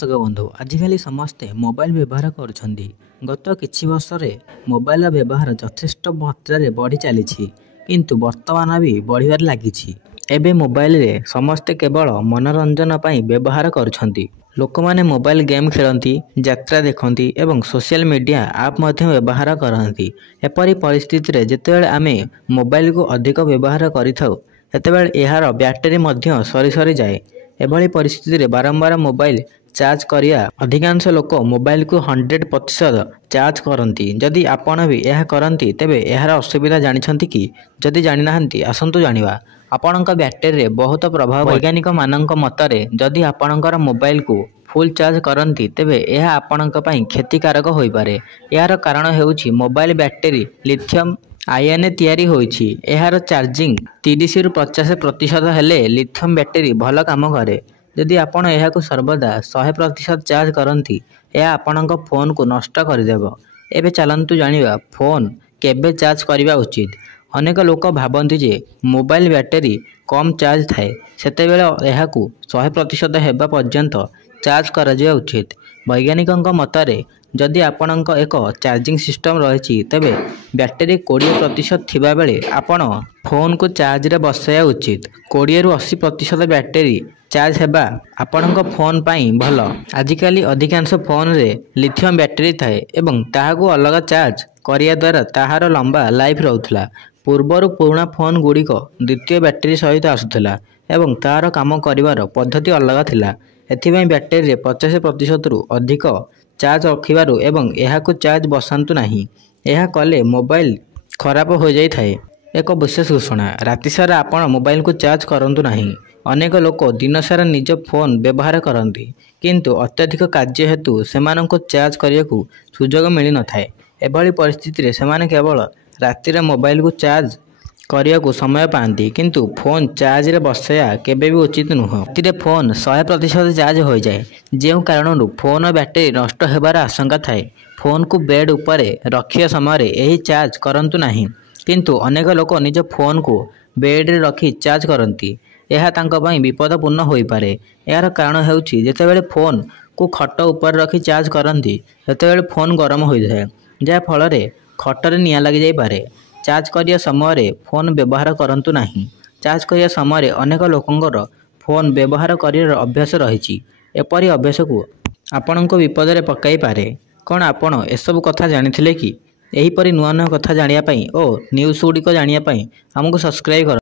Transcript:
दर्शक बंधु आजिकल समस्ते मोबाइल व्यवहार करुछंदी। गत किछि वर्षरे मोबाइल व्यवहार यथेष्ट मात्रा बढ़ी चली किंतु वर्तमान भी बढ़िबार लागिछि। एबे मोबाइल रे समस्ते केवल मनोरंजन पई व्यवहार करुछंदी। लोकमाने मोबाइल गेम खेलती, यात्रा देखती एवं सोशल मीडिया आप मध्य व्यवहार करती। एपरी परिस्थिति रे जेतेबेले आमे मोबाइल को अधिक व्यवहार करिथाउ सेतेबेले एहार बैटरी मध्य सरी सरी जाए। एभली परिस्थिति रे बारंबार मोबाइल चार्ज करिया अधिकांश लोक मोबाइल को 100% चार्ज करती। जदि आपण भी यह करती तेबे एहार असुविधा जानिछंती कि? जदि जानि नाहंती आसंतु जानिबा। आपणक बैटरी रे बहुत प्रभाव। वैज्ञानिक मानक मतरे जदि आपणकर मोबाइल को फुल चार्ज करती तेबे यह आपणक पई क्षतिकारक होई पारे। यार कारण हेउछि मोबाइल बैटरी लिथियम आयन तैयारी होइछि। एहार चार्जिंग 30 रु 50% हेले लिथियम बैटरी भल काम करे। जदि आपण एहाकु सर्वदा 100% चार्ज करती यह आपणक फोन को नष्ट करदेव। एबे चलंतु जानिबा फोन केबे चार्ज करिबा उचित। अनेक लोक भाबंती जे मोबाइल बैटरी कम चार्ज थाए सेतेबेले एहाकु 100% हेबा पर्यंत चार्ज करा उचित। वैज्ञानिकଙ୍କ मतरे जदि आपणक एक चार्जिंग सिस्टम रही तेबे बैटरी 20% थिबा बेले आपण फोन को चार्ज रे बसाया उचित। 20 रु 80% बैटरी चार्ज हेबा आपणक फोन पाई भल। आजिकाली अधिकांश फोन रे लिथियम बैटरी थाए एवं ताहाकु अलग चार्ज करिया द्वारा ताहार लंबा लाइफ रहउथला। पूर्वरु पुराना फोन गुड़िक द्वितीय बैटरी सहित आसुथला एवं तार काम करिवार पद्धति अलग थिला। एथिबें बैटरी रे 50% रु अधिक चार्ज रखिबारु एवं एहाकु चार्ज बसांतु नाही। एहा कले मोबाइल खराब हो जाई थाए। एक विशेष घोषणा, राति सारा आपण मोबाइल को चार्ज करंतु नाही। अनेक लोक दिन सारा निज फोन व्यवहार करती किंतु अत्यधिक कार्य हेतु सेमानंको चार्ज करियाकु सुजोग मिली न थाए। एभली परिस्थिति रे सेमाने केवल राति रे मोबाइल को चार्ज करियाकु समय पाती किंतु फोन चार्ज रे बसाया केबे भी उचित नुह। राति फोन 100% चार्ज हो जाए जेउ कारणु फोन बैटरी नष्ट हेबार आशंका थाए। फोन को बेड उपरे रखिया समय यही चार्ज करंतु नाही किंतु अनेक लोक निज फोन को बेड रे रखी चार्ज करती। यह तांको पई विपदपूर्ण होई पारे। यार कारण हेउछि जेतेबेले फोन को खट ऊपर रखी चार्ज करती सेतेबेले फोन गरम होई जाए जा फल रे खटरे निया लगी जाई पारे। चार्ज करिया समय फोन व्यवहार करंतु नाही। चार्ज करिया समय अनेक लोकंकर फोन व्यवहार करियर अभ्यास रहिछि। एपरि अभ्यास को आपणको विपद रे पकाई पारे। कोन आपण एसबु कथा जानिथिले कि? एहीपरि नुआ नुआ कथा जानिया पई ओ न्यूज़ गुड़िक जानिया पई हमको सब्सक्राइब कर।